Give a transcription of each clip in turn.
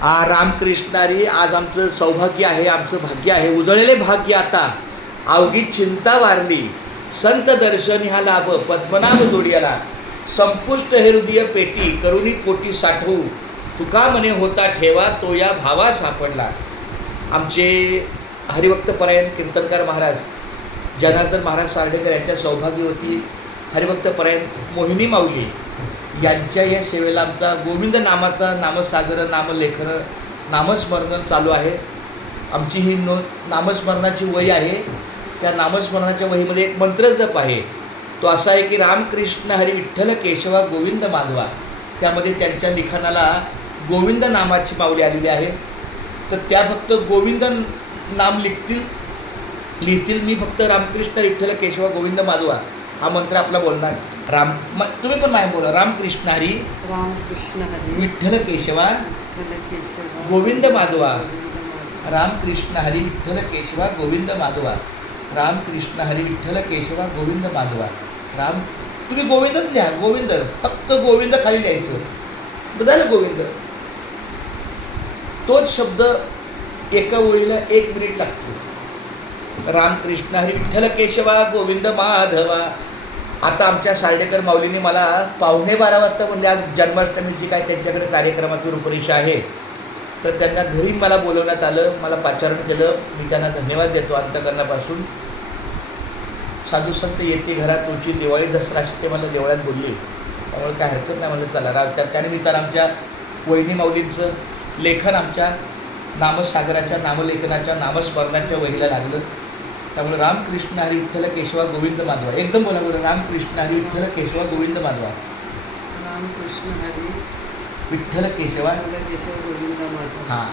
रामकृष्णारी आज आमचं सौभाग्य आहे, आमचं भाग्य आहे, उजळलेले भाग्य आता अवघी चिंता वारली. संत दर्शन ह्या लाभ पद्मनाभ जोडियाला, संपुष्ट हे हृदय पेटी करुणी पोटी साठवू, तुका मने होता ठेवा तो या भावा सापडला. आमचे हरिभक्तपरायण कीर्तनकार महाराज जनार्दन महाराज सार्डेकर यांच्या सौभाग्यवती हरिभक्तपरायण मोहिनी माऊली यांच्या या सेवेला आमचा गोविंद नामाचा नामसागर, नामलेखन, नामस्मरण चालू आहे. आमची ही नामस्मरणाची वही आहे. त्या नामस्मरणाच्या वहीमध्ये एक मंत्र जप आहे. तो असा आहे की रामकृष्ण हरी विठ्ठल केशवा गोविंद माधवा. त्यामध्ये त्यांच्या लिखाणाला गोविंद नामाची माऊली आलेली आहे. तर त्या फक्त गोविंद नाम लिहितील. मी फक्त रामकृष्ण विठ्ठल केशवा गोविंद माधवा हा मंत्र आपला बोलणार. तुम्ही पण माझ्या बोला. रामकृष्ण हरी विठ्ठल केशवा गोविंद माधवा. रामकृष्ण हरी विठ्ठल केशवा गोविंद माधवा. रामकृष्ण हरी विठ्ठल केशवा गोविंद माधवा. तुम्ही गोविंदच लिहा. गोविंद, फक्त गोविंद खाली लिहायचं. झालं गोविंद. तोच शब्द एका ओळीला 1 मिनिट लागतो. रामकृष्ण हरी विठ्ठल केशवा गोविंद माधवा. आता आमच्या सार्डेकर माऊलींनी मला 11:15 वाजता म्हणजे आज जन्माष्टमीची काय त्यांच्याकडे कार्यक्रमाची रूपरेषा आहे, तर त्यांना घरी मला बोलवण्यात आलं. मला पाचारण केलं. मी त्यांना धन्यवाद देतो अंतकरणापासून. साधू संत येते घरात तुझी दिवाळी दसरा अशी ते मला देवळात बोलले. त्यामुळे काय हरकत नाही म्हणलं चला. त्यानिमित्तानं आमच्या वहिनी माऊलींचं लेखन आमच्या नामसागराच्या, नामलेखनाच्या, नामस्मरणाच्या वहीला लागलं. त्यामुळे रामकृष्ण हरी विठ्ठल केशवा गोविंद माधवा. एकदम बोला बरं. रामकृष्ण हरी विठ्ठल केशवा गोविंद माधवा. रामकृष्ण हरी विठ्ठल केशवा गोविंद माधवा. हां,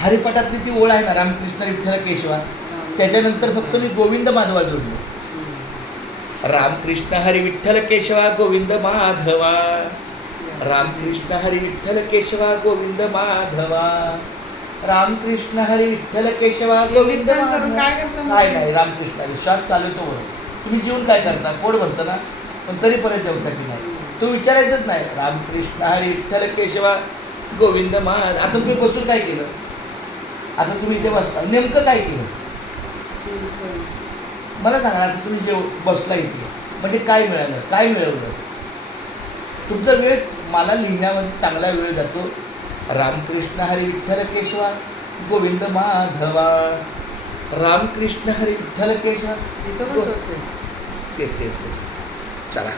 हरिपाठातली ती ओळ आहे ना, रामकृष्ण विठ्ठल केशवा. त्याच्यानंतर फक्त मी गोविंद माधवा जोडलो. रामकृष्ण हरी विठ्ठल केशवा गोविंद माधवा. रामकृष्ण हरी विठ्ठल केशवा गोविंद माधवा. रामकृष्ण हरी विठ्ठल केशवा गोविंद माधवा. काय नाही, रामकृष्ण हरी शॉर्ट चालवतो बरोबर. तुम्ही जेवून काय करता? पोट भरतं ना, पण तरी परत जेवता की नाही तो विचारायचंच नाही. रामकृष्ण हरी विठ्ठल केशवा गोविंद माधव. आता तुम्ही बसून काय केलं? आता तुम्ही इथे बसता, नेमकं काय केलं मला सांगा. आता तुम्ही बसला इथे म्हणजे काय मिळालं, काय मिळवलं? तुमचा वेळ मला लिहिण्यामध्ये चांगला वेळ जातो. रामकृष्ण हरी विठ्ठल केशवा गोविंद माधवा. रामकृष्ण हरी विठ्ठल केशवा. इथं पण ते चला.